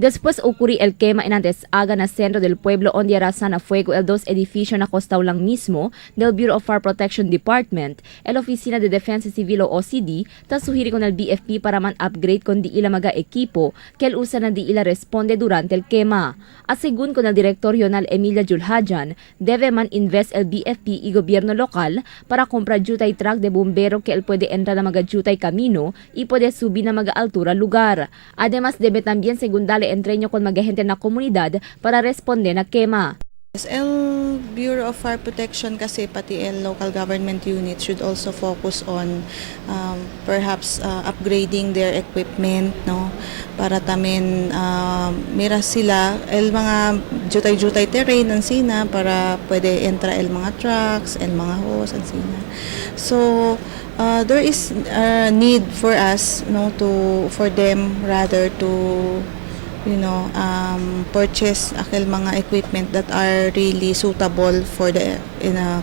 Después ocurrió el quema en Antes-Aga na centro del pueblo donde arrasan a fuego el dos edificio na costaw lang mismo del Bureau of Fire Protection Department, el Oficina de Defensa Civil o OCD, tas suhiri con el BFP para man upgrade con di ila maga equipo que el usa na di ila responde durante el quema. Asegun con el director regional Emilia Julhajan, debe man invest el BFP y gobierno lokal para comprar jutay truck de bombero que el puede entrar na maga jutay camino y puede subir na maga altura lugar. Además, debe también segundale entreño con mga gente na komunidad para responde na quema. El Bureau of Fire Protection kasi pati el local government unit should also focus on perhaps upgrading their equipment, no, para tamen mira sila el mga jutay terrain ang sina para pwede entra el mga trucks, el mga hose ang sina. So there is a need for us, no, for them rather to purchase akil mga equipment that are really suitable for the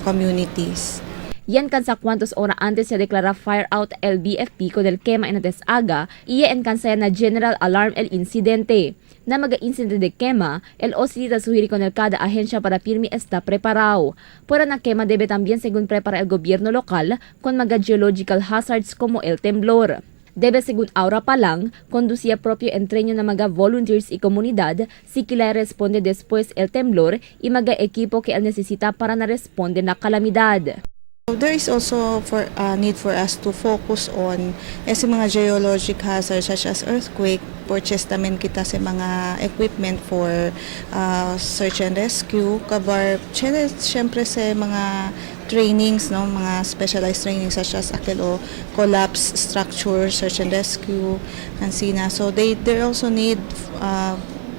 communities. Yan kan sa kwantos ora antes se deklara fire out el BFP ko del quema en Antes-Aga, en kansa na general alarm el incidente. Na maga-incidente de quema, el OCD da suhiri con el cada ahensya para pirmi está preparado. Para na quema debe también según prepara el gobierno lokal con maga geological hazards como el temblor. Debe según aura pa lang, conducía propio entreño na mga volunteers y komunidad si kila responde después el temblor y mga equipo que el necesita para na responde na kalamidad. There is also need for us to focus on mga geologic hazards such as earthquake. Purchase namin kita sa mga equipment for search and rescue. Kabar, syempre sa mga trainings, no, mga specialized trainings such as akil collapse structure, search and rescue, and sina. So they also need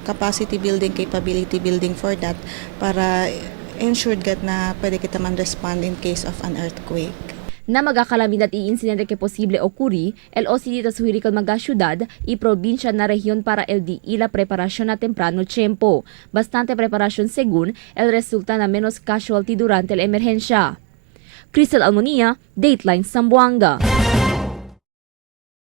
capacity building, capability building for that para ensured na pwede kita man respond in case of an earthquake. Na magakalamidad i insidente que posible okuri, el OCD ta suhiri con mga syudad y probinsya na rehiyon para el di ila preparasyon na temprano tiempo. Bastante preparasyon según el resulta na menos casualty durante la emerhensya. Crystal Almonia, Dateline Zamboanga.